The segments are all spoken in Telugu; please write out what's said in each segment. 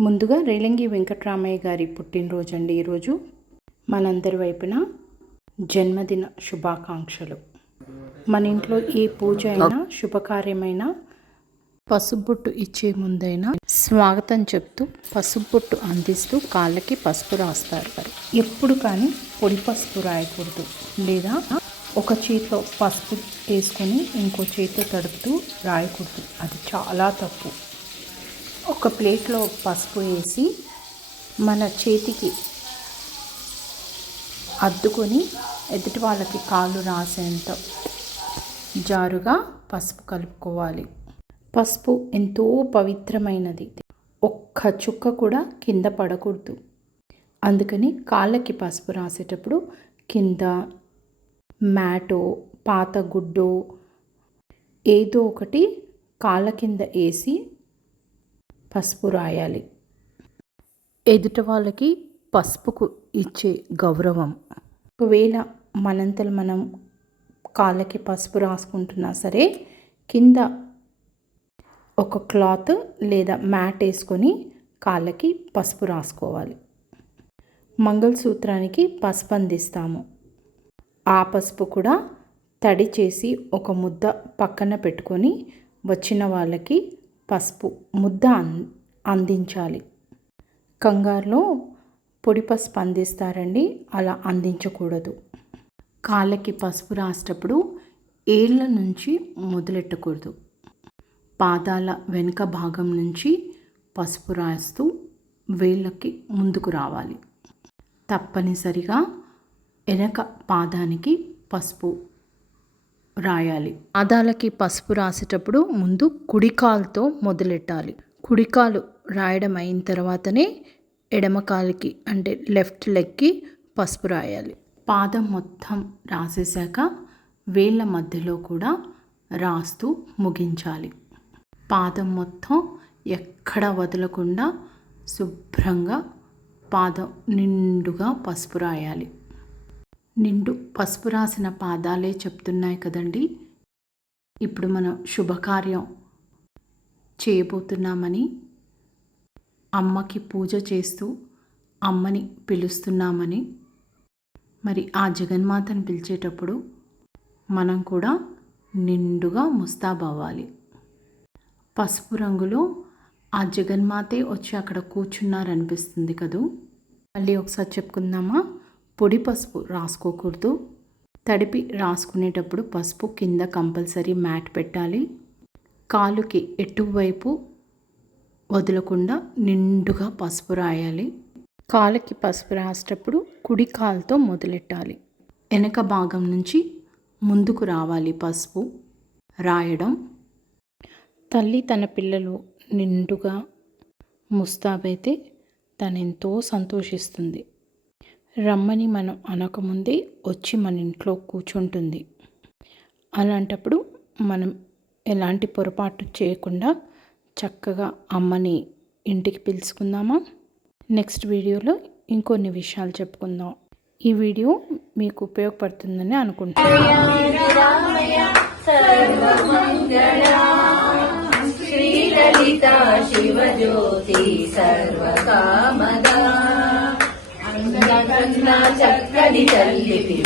ముందుగా రేలంగి వెంకట్రామయ్య గారి పుట్టినరోజు అండి ఈరోజు. మనందరి వైపున జన్మదిన శుభాకాంక్షలు. మన ఇంట్లో ఏ పూజ అయినా శుభకార్యమైనా పసుబొట్టు ఇచ్చే ముందైనా స్వాగతం చెప్తూ పసుబొట్టు అందిస్తూ కాళ్ళకి పసుపు రాస్తారు ఎప్పుడు కానీ పొడి పసుపు రాయకూడదు. లేదా ఒక చేతిలో పసుపు వేసుకొని ఇంకో చేతితో తడుపుతూ రాయకూడదు. అది చాలా తప్పు. ఒక ప్లేట్లో పసుపు వేసి మన చేతికి అద్దుకొని ఎదుటి వాళ్ళకి కాళ్ళు రాసేంత జారుగా పసుపు కలుపుకోవాలి. పసుపు ఎంతో పవిత్రమైనది. ఒక్క చుక్క కూడా కింద పడకూడదు. అందుకని కాళ్ళకి పసుపు రాసేటప్పుడు కింద మ్యాటో పాత గుడ్డో ఏదో ఒకటి కాళ్ళ కింద వేసి పసుపు రాయాలి. ఎదుట వాళ్ళకి పసుపుకు ఇచ్చే గౌరవం. ఒకవేళ మనంతలు మనం కాళ్ళకి పసుపు రాసుకుంటున్నా సరే కింద ఒక క్లాత్ లేదా మ్యాట్ వేసుకొని కాళ్ళకి పసుపు రాసుకోవాలి. మంగళసూత్రానికి పసుపు అందిస్తాము. ఆ పసుపు కూడా తడి చేసి ఒక ముద్ద పక్కన పెట్టుకొని వచ్చిన వాళ్ళకి పసుపు ముద్ద అన్ అందించాలి. కంగారులో పొడి పసుపు అందిస్తారండి అలా అందించకూడదు. కాళ్ళకి పసుపు రాసేటప్పుడు ఏళ్ళ నుంచి మొదలెట్టకూడదు. పాదాల వెనుక భాగం నుంచి పసుపు రాస్తూ వేళ్ళకి ముందుకు రావాలి. తప్పనిసరిగా వెనక పాదానికి పసుపు రాయాలి. పాదాలకి పసుపు రాసేటప్పుడు ముందు కుడికాలుతో మొదలెట్టాలి. కుడికాలు రాయడం అయిన తర్వాతనే ఎడమకాలికి అంటే లెఫ్ట్ లెగ్కి పసుపు రాయాలి. పాదం మొత్తం రాసేసాక వేళ్ళ మధ్యలో కూడా రాస్తూ ముగించాలి. పాదం మొత్తం ఎక్కడ వదలకుండా శుభ్రంగా పాదం నిండుగా పసుపు రాయాలి. నిండు పసుపు రాసిన పాదాలే చెప్తున్నాయి కదండి. ఇప్పుడు మనం శుభకార్యం చేయబోతున్నామని అమ్మకి పూజ చేస్తూ అమ్మని పిలుస్తున్నామని మరి ఆ జగన్మాతను పిలిచేటప్పుడు మనం కూడా నిండుగా ముస్తాబవ్వాలి పసుపు రంగులో ఆ జగన్మాతే వచ్చి అక్కడ కూర్చున్నారనిపిస్తుంది కదూ? మళ్ళీ ఒకసారి చెప్పుకుందామా? పొడి పసుపు రాసుకోకూడదు. తడిపి రాసుకునేటప్పుడు పసుపు కింద కంపల్సరీ మ్యాట్ పెట్టాలి. కాలుకి ఎటువైపు వదలకుండా నిండుగా పసుపు రాయాలి. కాలుకి పసుపు రాసేటప్పుడు కుడి కాలుతో మొదలెట్టాలి. వెనక భాగం నుంచి ముందుకు రావాలి పసుపు రాయడం. తల్లి తన పిల్లలు నిండుగా ముస్తాబైతే తనెంతో సంతోషిస్తుంది. రమ్మని మనం అనకముందే వచ్చి మన ఇంట్లో కూర్చుంటుంది. అలాంటప్పుడు మనం ఎలాంటి పొరపాటు చేయకుండా చక్కగా అమ్మని ఇంటికి పిలుచుకుందామా? నెక్స్ట్ వీడియోలో ఇంకొన్ని విషయాలు చెప్పుకుందాం. ఈ వీడియో మీకు ఉపయోగపడుతుందని అనుకుంటున్నాను. సర్వకామదా. అందకన్నా చక్కని తల్లికి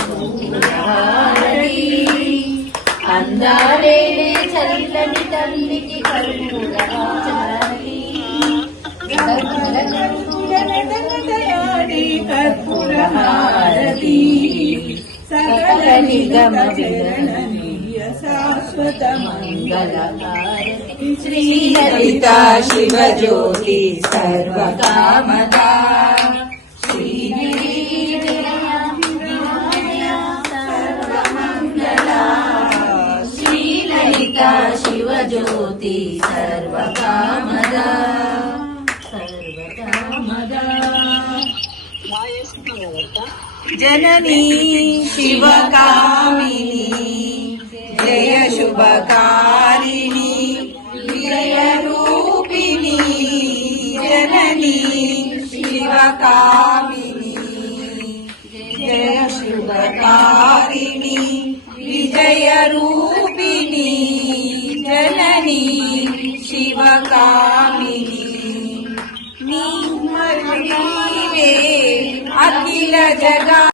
అందాలే చల్లని తల్లికి కర్పూరహారతి కర్పూరహారతి సకల నిగమ శాశ్వత మంగళహారతి శ్రీలలితా శివజ్యోతి సర్వకామదా ज्योति सर्वकामदा सर्वकामदा जननी शिवकामिनी जय शुभकारिणी विजयरूपिणी जननी शिवकामिनी जय शुभकारिणी विजयरूप शिवकामिनी। शिवकामिनी शिवकामि अखिल जगा